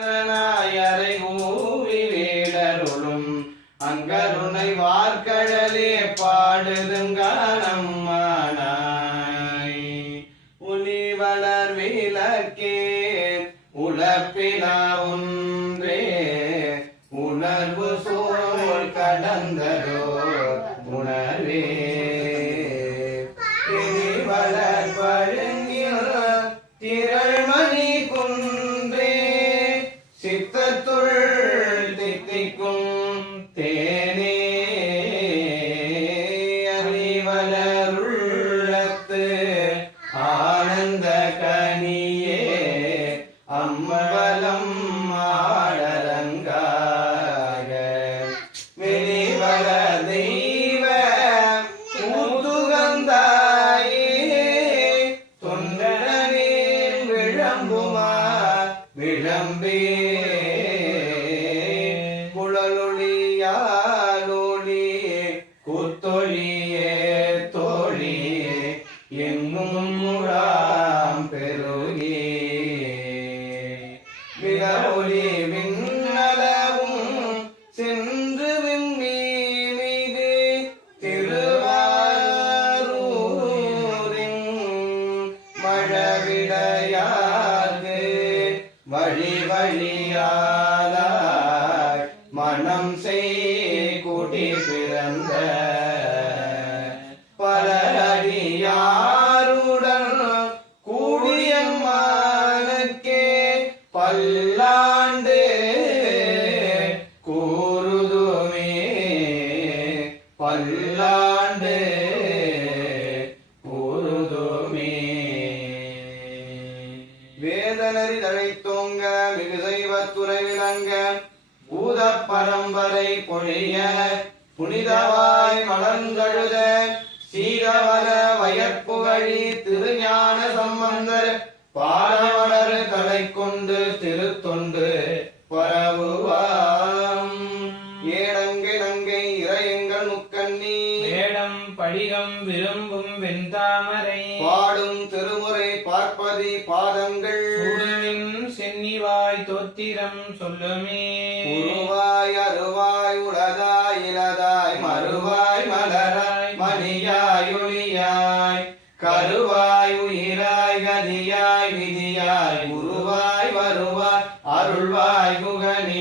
நாயரை UV வேடருளும் அங்கருணை வார்கடலே பாடுதுங்கானம்மானாய் உலி வளர் விளக்கே உலப்பிலா ஒன்றே உணர்வு சூழ் கடந்ததோ உணர்வே வளர் பழங்கில் திரள்மணி குன்றே சித்தத்துள் தித்திக்கும் தேனே அறிவலருள்ளத்து ஆனந்த கனியே அம்பலம் ஆடரங்காக வெளிவள தெய்வ முதுகந்தாயே தொண்டனே விளம்புமா விளம்பே குழலொளியாலொளி குத்தொழியே தோழியே எங்கும் முழாம் பெருகே விழொளி விண்ணளவும் சென்று விம்மி மிகு திருவாரூரின் மழவிடையாது வழி வழியாலாய் மனம் செய் குடி பிறந்த பல அடியாருடன் கூடியம்மானுக்கே பல்லாண்டு கூறுதுமே பல்லாண்டு கூறுதுமே வேதனரி தழைத்தோங்க மிகு செய்வத்துறை விளங்க பூத பரம்பரை பொழிய புனிதவாய் மலர்ந்தழுத சீரவர வயற்புகழி திருஞான சம்பந்தர் பாடமலர் தலை கொண்டு திருத்தொண்டு பரவுவாம் ஏடங்கை நங்கை இறையங்கள் முக்கண்ணி வேடம் படிகம் விரும்பும் வெண்தாமரை பாடும் திருமுறை பார்ப்பதி பாதங்கள் சூடுமின் சென்னிவாய் தோத்திரம் சொல்லுமே உருவாய் அருவாய் உளதாய் இலதாய் மறுவாய் மலராய் மணியாய் ஒளியாய் கருவாய் உயிராய் கதியாய் விதியாய் உருவாய் வருவாய் அருள்வாய் குகனி